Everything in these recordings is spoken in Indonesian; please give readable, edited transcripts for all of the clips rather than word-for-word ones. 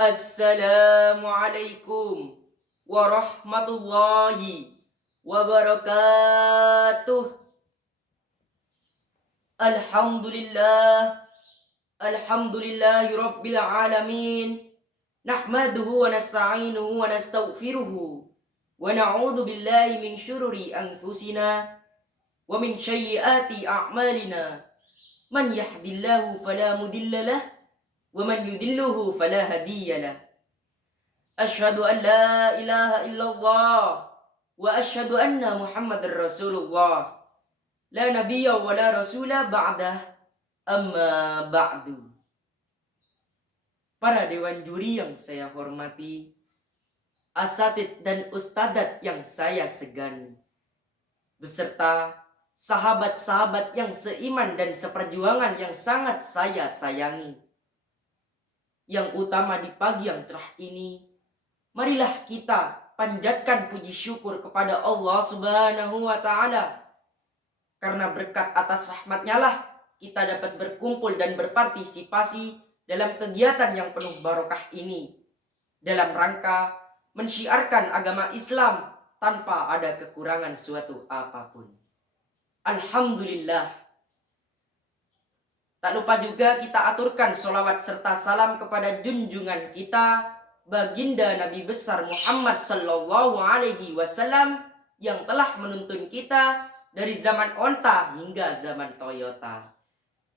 Assalamualaikum warahmatullahi wabarakatuh. Alhamdulillah, alhamdulillahi rabbil alamin. Nahmaduhu wa nasta'inuhu wa nastaghfiruhu wa na'udzu billahi min syururi anfusina wa min sayyiati a'malina. Man yahdillahu fala mudilla lahu wa man yudilluhu fala hadiya lahu. Asyhadu an la ilaha illallah wa asyhadu anna Muhammadar Rasulullah. La nabiyya wa la rasula ba'dah, amma ba'du. Para dewan juri yang saya hormati, asatid dan ustadat yang saya segani, beserta sahabat-sahabat yang seiman dan seperjuangan yang sangat saya sayangi. Yang utama di pagi yang cerah ini, marilah kita panjatkan puji syukur kepada Allah Subhanahu wa Ta'ala. Karena berkat atas rahmat-Nya lah kita dapat berkumpul dan berpartisipasi dalam kegiatan yang penuh barokah ini, dalam rangka mensyiarkan agama Islam tanpa ada kekurangan suatu apapun. Alhamdulillah. Tak lupa juga kita aturkan sholawat serta salam kepada junjungan kita, baginda Nabi besar Muhammad sallallahu alaihi wasallam, yang telah menuntun kita dari zaman onta hingga zaman Toyota.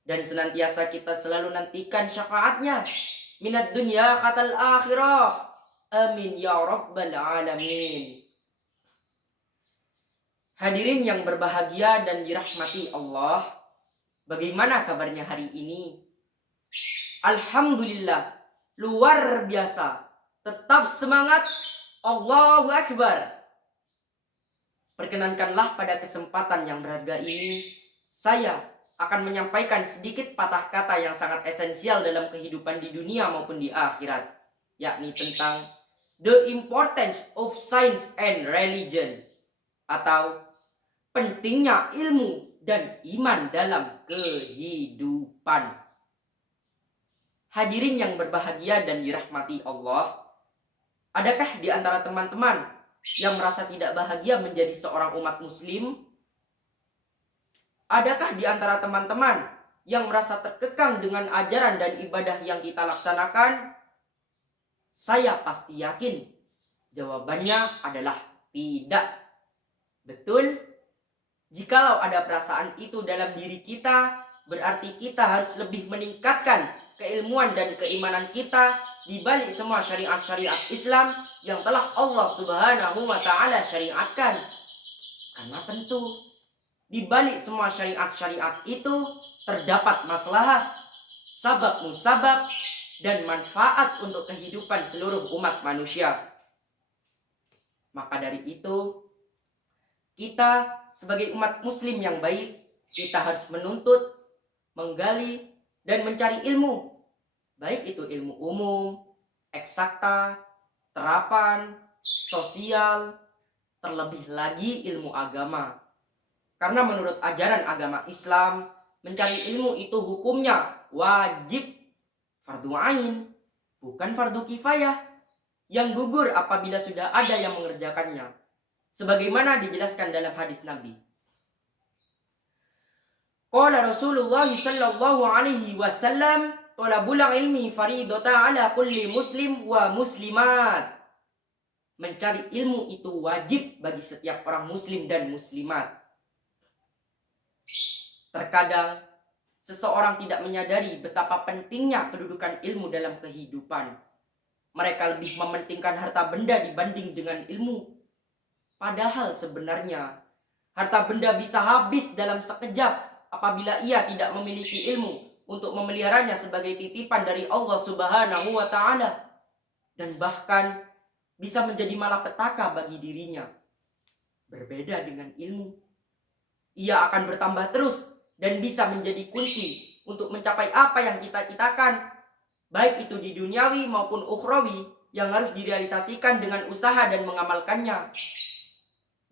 Dan senantiasa kita selalu nantikan syafaatnya minat dunya khatal akhirah. Amin ya rabbal alamin. Hadirin yang berbahagia dan dirahmati Allah, bagaimana kabarnya hari ini? Alhamdulillah, luar biasa. Tetap semangat. Allahu Akbar. Perkenankanlah pada kesempatan yang berharga ini, saya akan menyampaikan sedikit patah kata yang sangat esensial dalam kehidupan di dunia maupun di akhirat, yakni tentang the importance of science and religion, atau pentingnya ilmu dan iman dalam kehidupan. Hadirin yang berbahagia dan dirahmati Allah, adakah di antara teman-teman yang merasa tidak bahagia menjadi seorang umat muslim? Adakah di antara teman-teman yang merasa terkekang dengan ajaran dan ibadah yang kita laksanakan? Saya pasti yakin jawabannya adalah tidak. Betul? Jikalau ada perasaan itu dalam diri kita, berarti kita harus lebih meningkatkan keilmuan dan keimanan kita di balik semua syariat-syariat Islam yang telah Allah Subhanahu wa Ta'ala syariatkan. Karena tentu di balik semua syariat-syariat itu terdapat maslahah, sabab musabab, dan manfaat untuk kehidupan seluruh umat manusia. Maka dari itu, kita sebagai umat muslim yang baik, kita harus menuntut, menggali, dan mencari ilmu. Baik itu ilmu umum, eksakta, terapan, sosial, terlebih lagi ilmu agama. Karena menurut ajaran agama Islam, mencari ilmu itu hukumnya wajib, fardu ain, bukan fardu kifayah, yang gugur apabila sudah ada yang mengerjakannya. Sebagaimana dijelaskan dalam hadis Nabi. Qala Rasulullah sallallahu alaihi wasallam, talabul ilmi faridatan ala kulli muslim wa muslimat. Mencari ilmu itu wajib bagi setiap orang muslim dan muslimat. Terkadang seseorang tidak menyadari betapa pentingnya kedudukan ilmu dalam kehidupan. Mereka lebih mementingkan harta benda dibanding dengan ilmu. Padahal sebenarnya harta benda bisa habis dalam sekejap apabila ia tidak memiliki ilmu untuk memeliharanya sebagai titipan dari Allah Subhanahu wa Ta'ala, dan bahkan bisa menjadi malapetaka bagi dirinya. Berbeda dengan ilmu, ia akan bertambah terus dan bisa menjadi kunci untuk mencapai apa yang kita citakan, baik itu di duniawi maupun ukhrawi, yang harus direalisasikan dengan usaha dan mengamalkannya.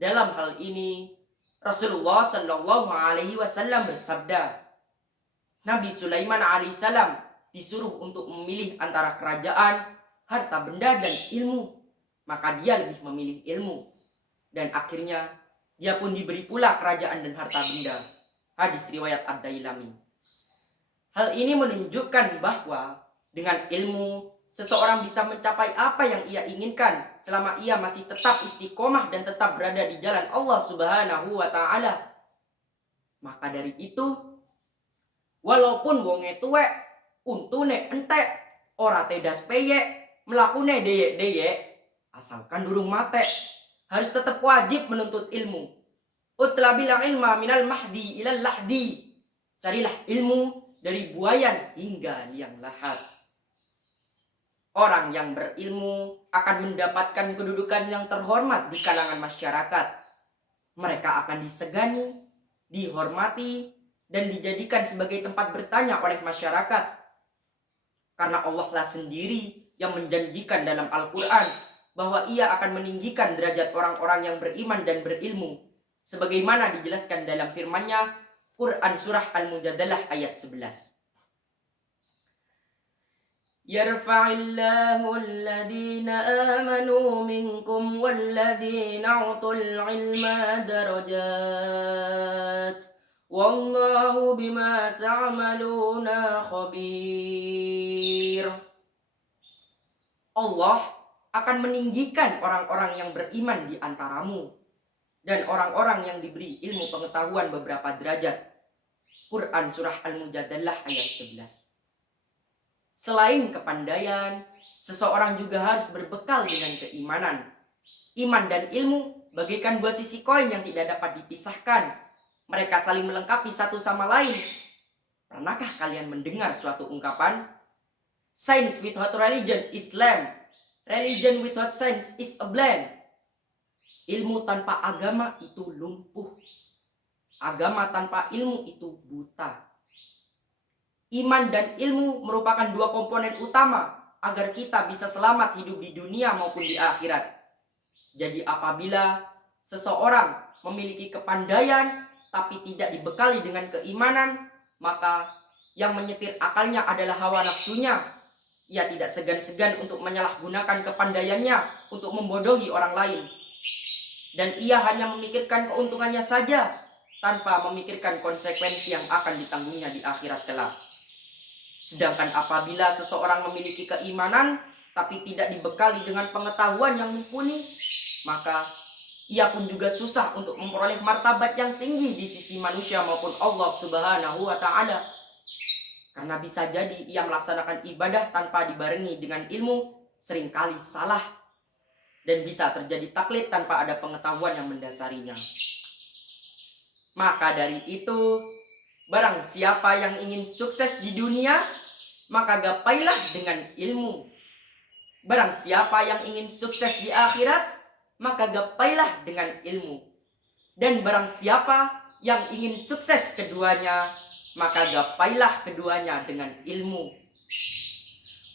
Dalam hal ini, Rasulullah Sallallahu Alaihi Wasallam bersabda, Nabi Sulaiman alaihissalam disuruh untuk memilih antara kerajaan, harta benda dan ilmu, maka dia lebih memilih ilmu. Dan akhirnya dia pun diberi pula kerajaan dan harta benda. Hadis riwayat Ad-Dailami. Hal ini menunjukkan bahwa dengan ilmu seseorang bisa mencapai apa yang ia inginkan selama ia masih tetap istiqomah dan tetap berada di jalan Allah Subhanahu wa taala. Maka dari itu, walaupun wonge tuwek, untune entek, ora tedas peyek, melakune deyek-deyek, asalkan durung mate, harus tetap wajib menuntut ilmu. Utlabil ilma minal mahdi ilal lahdi. Carilah ilmu dari buayan hingga liang lahat. Orang yang berilmu akan mendapatkan kedudukan yang terhormat di kalangan masyarakat. Mereka akan disegani, dihormati, dan dijadikan sebagai tempat bertanya oleh masyarakat. Karena Allah lah sendiri yang menjanjikan dalam Al-Quran bahwa ia akan meninggikan derajat orang-orang yang beriman dan berilmu. Sebagaimana dijelaskan dalam firman-Nya, Quran Surah Al-Mujadalah ayat 11. Yarfa'illahu alladhina amanu minkum walladhina utul ilma darajat. Wallahu bima ta'maluna khabir. Allah akan meninggikan orang-orang yang beriman di antaramu dan orang-orang yang diberi ilmu pengetahuan beberapa derajat. Quran Surah Al-Mujadalah ayat 11. Selain kepandaian, seseorang juga harus berbekal dengan keimanan. Iman dan ilmu bagaikan dua sisi koin yang tidak dapat dipisahkan. Mereka saling melengkapi satu sama lain. Pernahkah kalian mendengar suatu ungkapan? Science without religion is lame. Religion without science is a blind. Ilmu tanpa agama itu lumpuh. Agama tanpa ilmu itu buta. Iman dan ilmu merupakan dua komponen utama agar kita bisa selamat hidup di dunia maupun di akhirat. Jadi apabila seseorang memiliki kepandaian tapi tidak dibekali dengan keimanan, maka yang menyetir akalnya adalah hawa nafsunya. Ia tidak segan-segan untuk menyalahgunakan kepandaiannya untuk membodohi orang lain. Dan ia hanya memikirkan keuntungannya saja tanpa memikirkan konsekuensi yang akan ditanggungnya di akhirat kelak. Sedangkan apabila seseorang memiliki keimanan tapi tidak dibekali dengan pengetahuan yang mumpuni, maka ia pun juga susah untuk memperoleh martabat yang tinggi di sisi manusia maupun Allah Subhanahu wa taala. Karena bisa jadi ia melaksanakan ibadah tanpa dibarengi dengan ilmu seringkali salah dan bisa terjadi taklid tanpa ada pengetahuan yang mendasarinya. Maka dari itu, barang siapa yang ingin sukses di dunia, maka gapailah dengan ilmu. Barang siapa yang ingin sukses di akhirat, maka gapailah dengan ilmu. Dan barang siapa yang ingin sukses keduanya, maka gapailah keduanya dengan ilmu.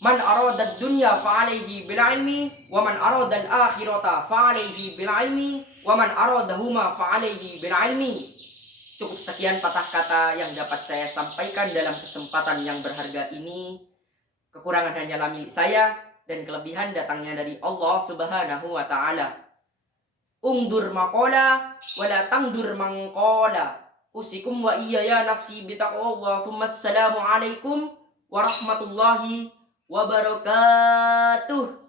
Man arada dunya fa'alaihi bil ilmi, wa man arada al-akhirata fa'alaihi bil ilmi, wa man aradahuma fa'alaihi bil ilmi. Cukup sekian patah kata yang dapat saya sampaikan dalam kesempatan yang berharga ini. Kekurangan hanyalah milik saya dan kelebihan datangnya dari Allah Subhanahu wa taala. Ungdur maqala wala tangdur mangqala. Usikum wa iyaya nafsi bitaqwa. Assalamu alaikum warahmatullahi wabarakatuh.